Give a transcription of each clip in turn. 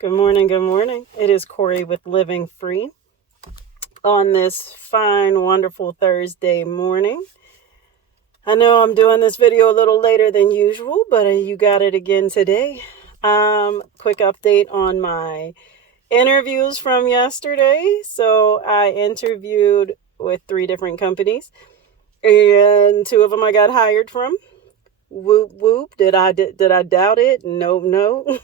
Good morning, good morning. It is Corey with Living Free on this fine, wonderful Thursday morning. I know I'm doing this video a little later than usual, but you got it again today. Quick update on my interviews from yesterday. So I interviewed with 3 different companies, and 2 of them I got hired from. Whoop whoop. Did I doubt it? No, no.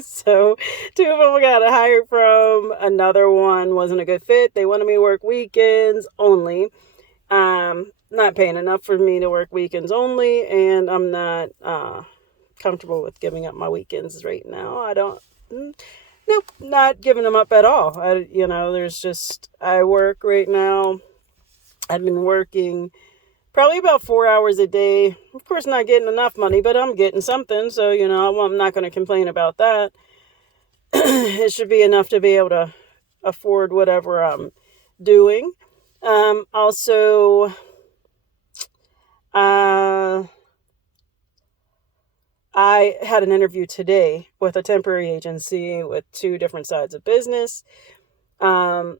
So 2 of them I got hired from. Another one wasn't a good fit. They wanted me to work weekends only. Not paying enough for me to work weekends only, and I'm not comfortable with giving up my weekends right now. I don't. Nope, not giving them up at all. I work right now. I've been working probably about 4 hours a day. Of course, not getting enough money, but I'm getting something. So, I'm not going to complain about that. It should be enough to be able to afford whatever I'm doing. Also, I had an interview today with a temporary agency with 2 different sides of business. And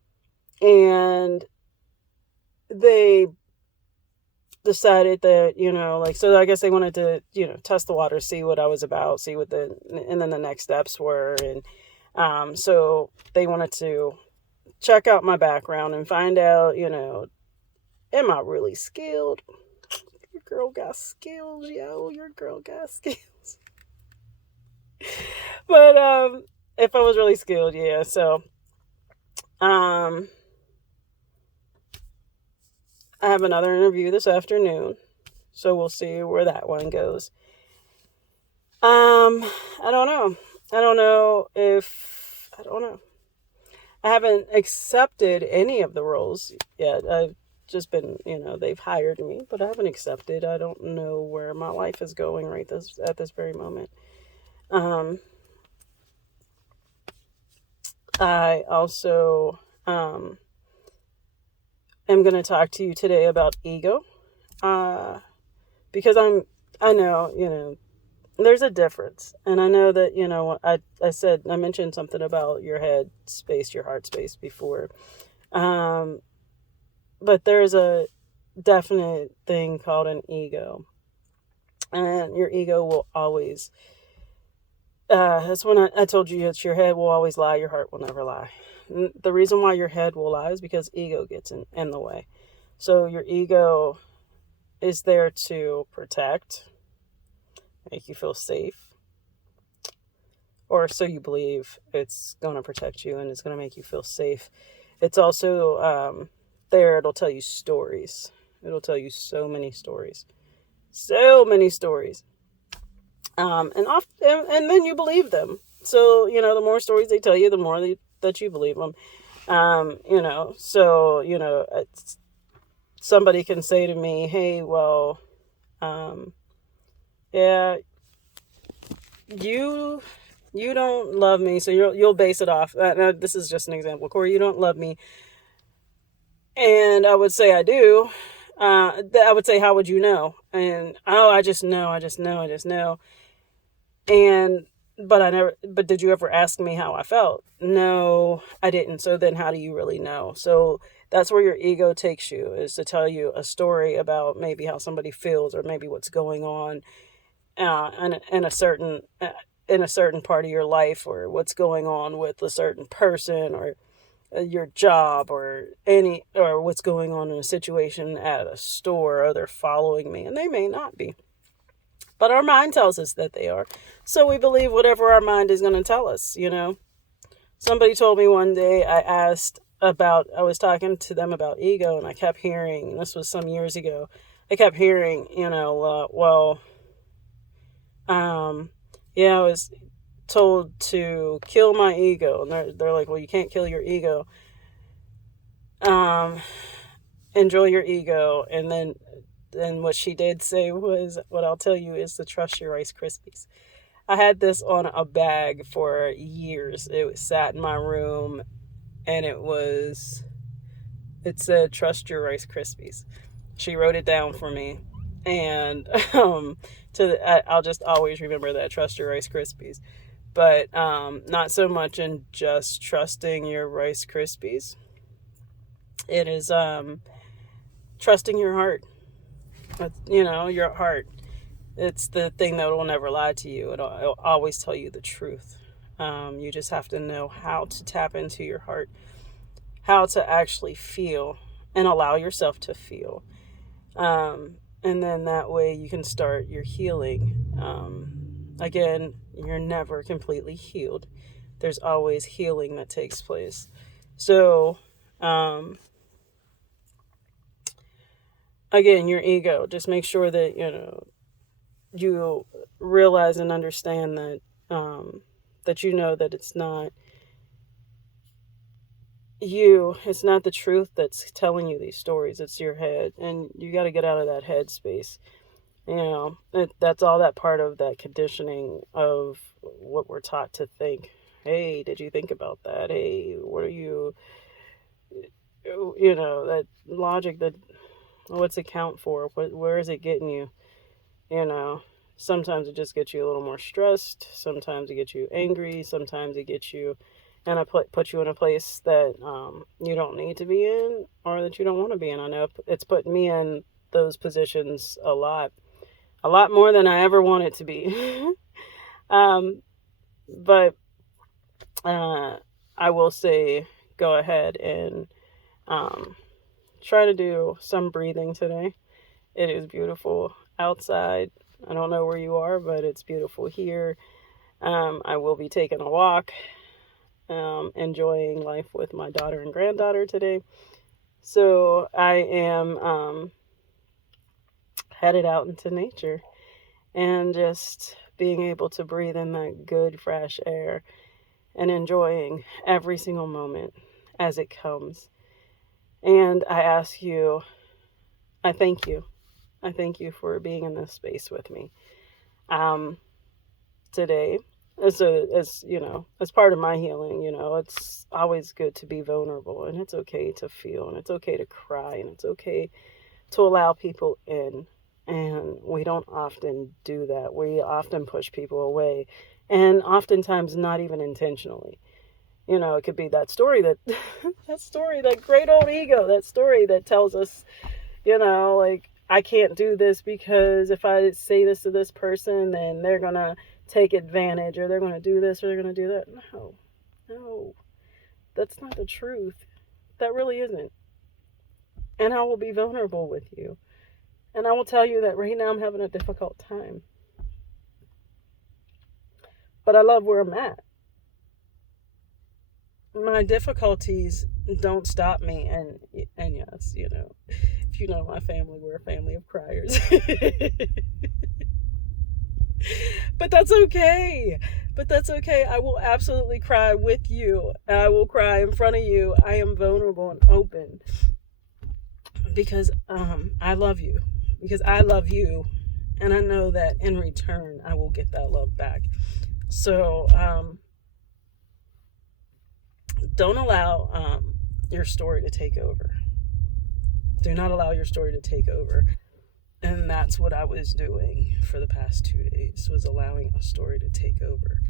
they decided that, so I guess they wanted to, test the water, see what I was about, and then the next steps were. And so they wanted to check out my background and find out, am I really skilled? Your girl got skills, yo. Your girl got skills. But if I was really skilled, yeah. So I have another interview this afternoon, so we'll see where that one goes. I don't know. I don't know. I haven't accepted any of the roles yet. I've just been, they've hired me, but I haven't accepted. I don't know where my life is going at this very moment. I also am going to talk to you today about ego, because I know, there's a difference. And I know that, I mentioned something about your head space, your heart space before. But there's a definite thing called an ego. And your ego will always, that's when I told you it's your head will always lie, your heart will never lie. The reason why your head will lie is because ego gets in the way. So your ego is there to protect, make you feel safe, or so you believe it's going to protect you and it's going to make you feel safe. It's also there. It'll tell you stories. It'll tell you so many stories. And then you believe them. So, the more stories they tell you, the more that you believe them. Somebody can say to me, hey, well, yeah, you don't love me, so you'll base it off. This is just an example. Corey, you don't love me. And I would say I do. I would say, how would you know? And, I just know. But did you ever ask me how I felt? No, I didn't. So then how do you really know? So that's where your ego takes you, is to tell you a story about maybe how somebody feels, or maybe what's going on in a certain part of your life, or what's going on with a certain person, or your job, or what's going on in a situation at a store, or they're following me, and they may not be. But our mind tells us that they are. So we believe whatever our mind is going to tell us, Somebody told me one day, I was talking to them about ego, and I kept hearing, and this was some years ago, I kept hearing, I was told to kill my ego. And they're like, well, you can't kill your ego. Enjoy your ego. And what she did say was, what I'll tell you is to trust your Rice Krispies. I had this on a bag for years. It sat in my room, and it said, trust your Rice Krispies. She wrote it down for me. And I'll just always remember that, trust your Rice Krispies. but not so much in just trusting your Rice Krispies. It is trusting your heart. Your heart. It's the thing that will never lie to you. It'll always tell you the truth. You just have to know how to tap into your heart, how to actually feel and allow yourself to feel. And then that way you can start your healing. Again, you're never completely healed. There's always healing that takes place. So, again, your ego, just make sure that, you realize and understand that, that that it's not you, it's not the truth that's telling you these stories, it's your head, and you got to get out of that head space. That's all that part of that conditioning of what we're taught to think. Hey, did you think about that? Hey, what are you, that logic, that what's it count for? Where is it getting you? Sometimes it just gets you a little more stressed. Sometimes it gets you angry. Sometimes it gets you and put you in a place that you don't need to be in, or that you don't want to be in. I know it's put me in those positions a lot more than I ever wanted to be. But I will say, go ahead and try to do some breathing today. It is beautiful outside. I don't know where you are, but it's beautiful here. I will be taking a walk, enjoying life with my daughter and granddaughter today. So I am headed out into nature and just being able to breathe in that good, fresh air and enjoying every single moment as it comes. And I thank you. I thank you for being in this space with me today. As part of my healing, it's always good to be vulnerable, and it's okay to feel, and it's okay to cry, and it's okay to allow people in. And we don't often do that. We often push people away, and oftentimes not even intentionally. It could be that story that great old ego, that story that tells us, like, I can't do this because if I say this to this person, then they're going to take advantage, or they're going to do this, or they're going to do that. No, that's not the truth. That really isn't. And I will be vulnerable with you. And I will tell you that right now I'm having a difficult time. But I love where I'm at. My difficulties don't stop me. And yes, if you know my family, we're a family of criers. But that's okay. I will absolutely cry with you. I will cry in front of you. I am vulnerable and open because I love you. Because I love you, and I know that in return I will get that love back. So don't allow your story to take over. Do not allow your story to take over. And that's what I was doing for the past 2 days, was allowing a story to take over.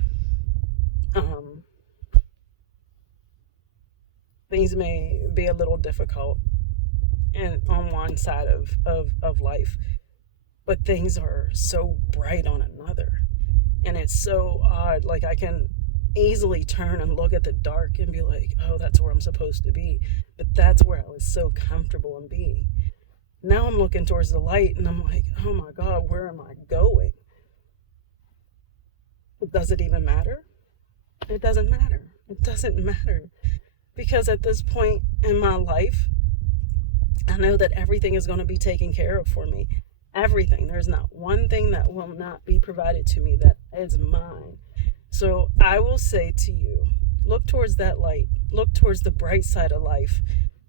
Things may be a little difficult and on one side of life, but things are so bright on another. And it's so odd. Like, I can easily turn and look at the dark and be like, oh, that's where I'm supposed to be. But that's where I was so comfortable in being. Now I'm looking towards the light and I'm like, oh my God, where am I going? Does it even matter? It doesn't matter. It doesn't matter. Because at this point in my life, I know that everything is going to be taken care of for me. Everything. There's not one thing that will not be provided to me that is mine. So I will say to you, look towards that light. Look towards the bright side of life.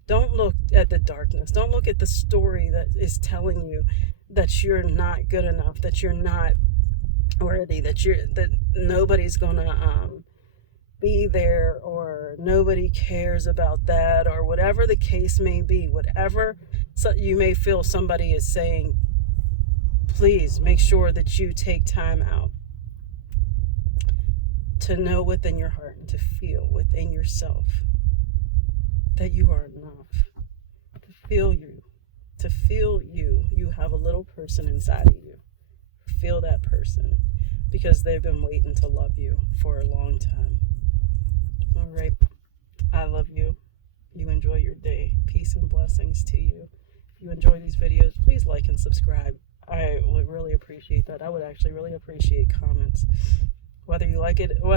Don't look at the darkness. Don't look at the story that is telling you that you're not good enough, that you're not worthy, that nobody's gonna be there, or nobody cares about that, or whatever the case may be. Whatever you may feel somebody is saying, please make sure that you take time out to know within your heart and to feel within yourself that you are enough. To feel you. To feel you. You have a little person inside of you. Feel that person, because they've been waiting to love you for a long time. All right. I love you. You enjoy your day. Peace and blessings to you. If you enjoy these videos, please like and subscribe. I would really appreciate that. I would actually really appreciate comments. Whether you like it,